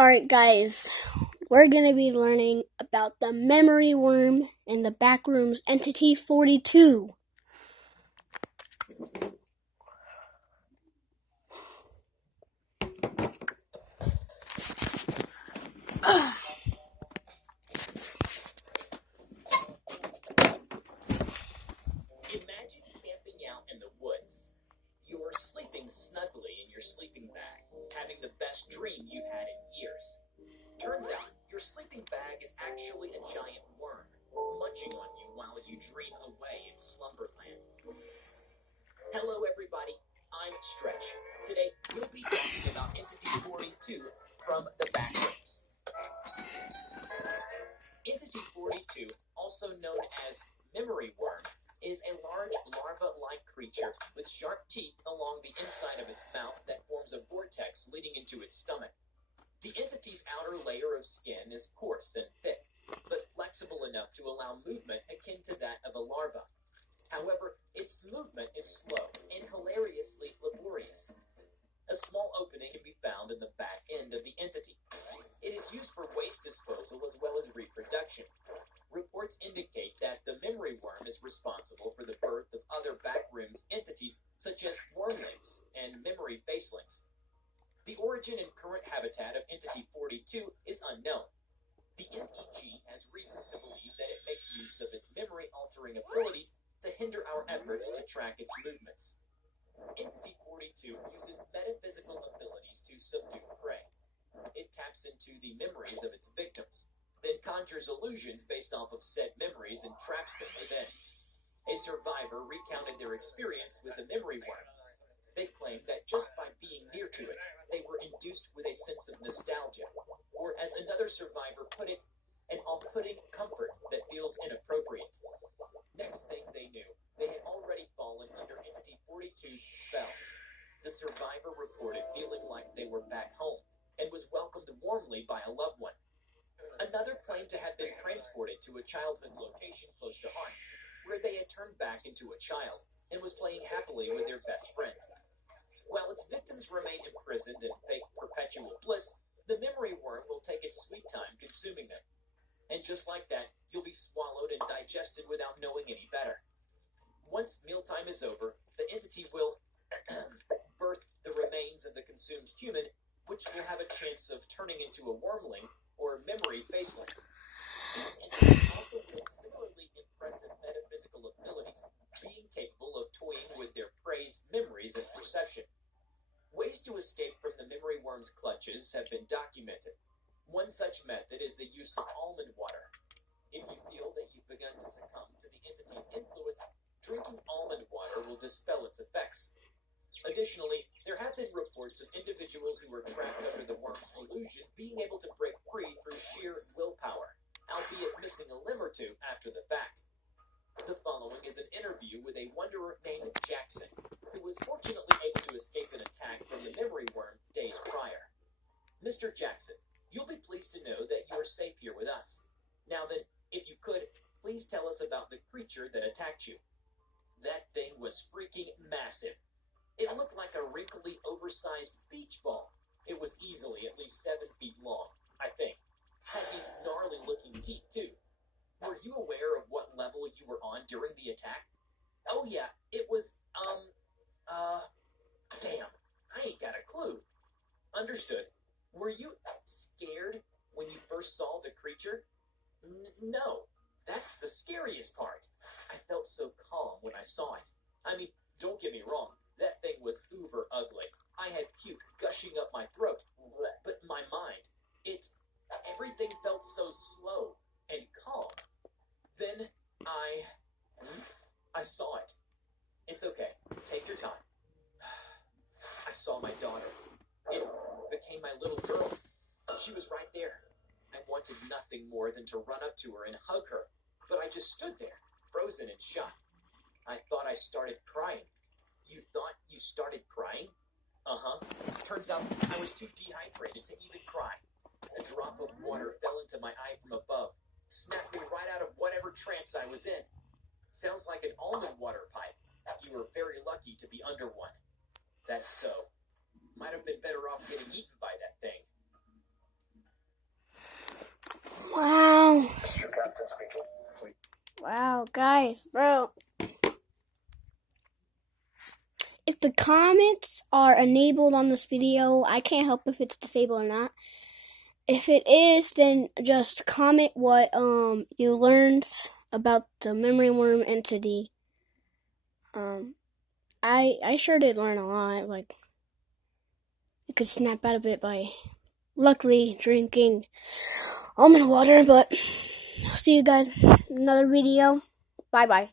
Alright, guys, we're going to be learning about the memory worm in the backrooms entity 42. Imagine camping out in the woods. You're sleeping snugly in your sleeping bag, having the best dream you've had in years. Turns out, your sleeping bag is actually a giant worm, munching on you while you dream away in slumberland. Hello everybody, I'm Stretch. Today, we'll be talking about Entity 42 from the backrooms. Entity 42, also known as memory worm, is a large larva-like creature with sharp teeth along the inside of its mouth that forms a vortex leading into its stomach. The entity's outer layer of skin is coarse and thick, but flexible enough to allow movement akin to that of a larva. However, its movement is slow and hilariously laborious. A small opening can be found in the back end of the entity. It is used for waste disposal as well as reproduction. Reports indicate that the memory worm is responsible for the birth of other backrooms entities such as wormlings and memory facelings. The origin and current habitat of Entity 42 is unknown. The MEG has reasons to believe that it makes use of its memory-altering abilities to hinder our efforts to track its movements. Entity 42 uses metaphysical abilities to subdue prey. It taps into the memories of its victims, then conjures illusions based off of said memories and traps them within. A survivor recounted their experience with the memory worm. They claimed that just by being near to it, they were induced with a sense of nostalgia, or as another survivor put it, an off-putting comfort that feels inappropriate. Next thing they knew, they had already fallen under Entity 42's spell. The survivor reported feeling like they were back home, and was welcomed warmly by a loved one. Another claimed to have been transported to a childhood location close to heart, where they had turned back into a child, and was playing happily with their best friend. While its victims remain imprisoned in fake perpetual bliss, the memory worm will take its sweet time consuming them. And just like that, you'll be swallowed and digested without knowing any better. Once mealtime is over, the entity will birth the remains of the consumed human, which will have a chance of turning into a wormling or memory faceling. These entities also have similarly impressive metaphysical abilities, being capable of toying with their prey's memories and perception. Ways to escape from the memory worm's clutches have been documented. One such method is the use of almond water. If you feel that you've begun to succumb to the entity's influence, drinking almond water will dispel its effects. Additionally, there have been reports of individuals who were trapped under the worm's illusion being able to break free through sheer willpower, albeit missing a limb or two after the fact. The following is an interview with a wanderer named Jackson, who was fortunately able to escape an attack from the memory worm days prior. Mr. Jackson, you'll be pleased to know that you are safe here with us. Now then, if you could, please tell us about the creature that attacked you. That thing was freaking massive. It looked like a wrinkly, oversized beach ball. It was easily at least 7 feet long, I think. Had these gnarly-looking teeth, too. Were you aware of what level you were on during the attack? Oh yeah, it was, damn, I ain't got a clue. Understood. Were you scared when you first saw the creature? No, that's the scariest part. I felt so calm when I saw it. I mean, don't get me wrong, that thing was uber ugly. I had puke gushing up my throat, but my mind, everything felt so slow and calm. Then I saw it. It's okay. Take your time. I saw my daughter. It became my little girl. She was right there. I wanted nothing more than to run up to her and hug her, but I just stood there, frozen in shock. I thought I started crying. You thought you started crying? Uh-huh. Turns out I was too dehydrated to even cry. A drop of water fell into my eye from above, snapped me right out of whatever trance I was in. Sounds like an almond water pipe. You were very lucky to be under one. That's so. Might have been better off getting eaten by that thing. Wow, guys, bro. If the comments are enabled on this video, I can't help if it's disabled or not. If it is, then just comment what you learned about the memory worm entity. I sure did learn a lot. Like, I could snap out of it by luckily drinking almond water, but I'll see you guys in another video. Bye bye.